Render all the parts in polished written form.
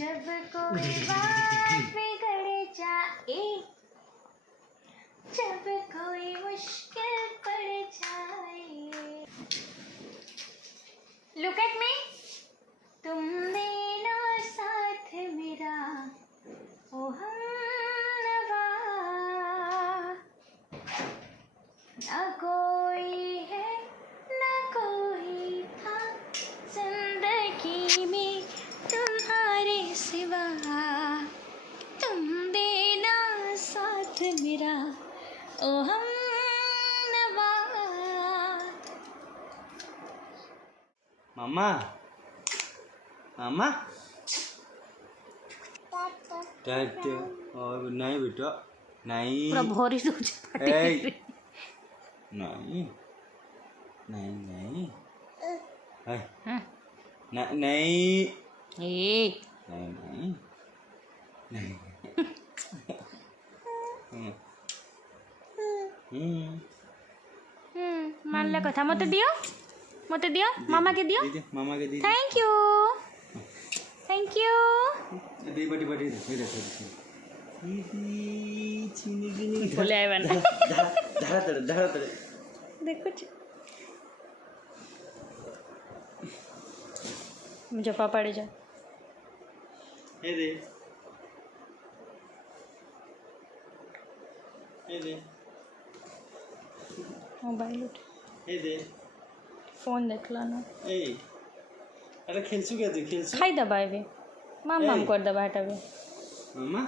जब कोई बात बिगड़ जाए, जब कोई मुश्किल पड़ जाए, लुक एट मी, तुम देना साथ मेरा ओ हमनवा, ना कोई है ना कोई था जिंदगी में तुम्हारे सिवा, तुम देना साथ मेरा ओ हमनवा। मामा मामा टाटा और नहीं बेटा नहीं पूरा भोरी नहीं नहीं नहीं नहीं नहीं नहीं नहीं मान ला कथा मत दियो मामा के दियो मामा के दी थैंक यू दे बड़ी बड़ी दे बोले आए बना धरा तड़े देखो मुझे पापा जा हे दे मोबाइल उठ हे दे फोन देख ला ना अरे खेलसु क्या तू खेलसु खाई दबाए माम कर दबा हटावे मामा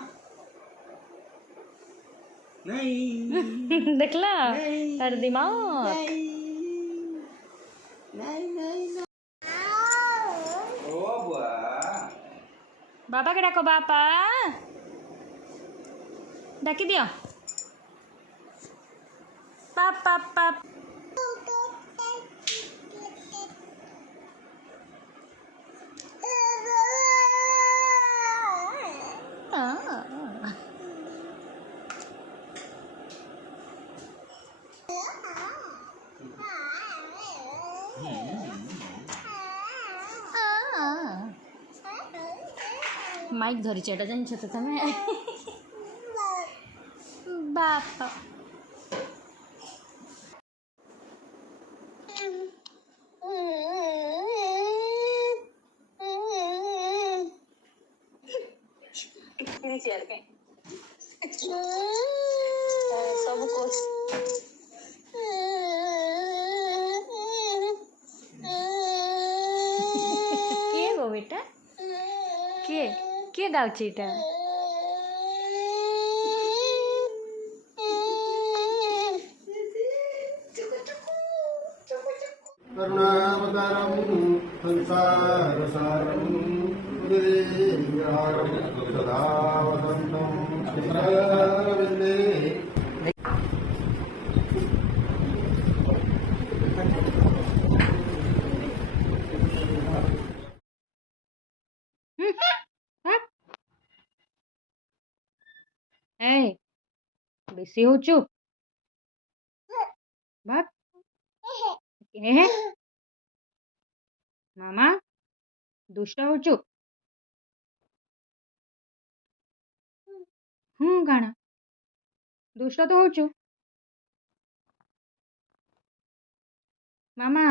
नहीं देखला तार दिमाग नहीं ओ बुआ बाबा के डाको बापा डाकी दियो पापा पाप माइक धरी चेटा जानी छो तमे बापा सब कुछ के गो बेटा के गाउची এটা करुणावतारं संसारसारं हृदयविहारं सदा वसन्तं शिखरविन्दे। बेसी होचु बाप मामा दुष्ट होचु गाना दुष्ट तो होचु मामा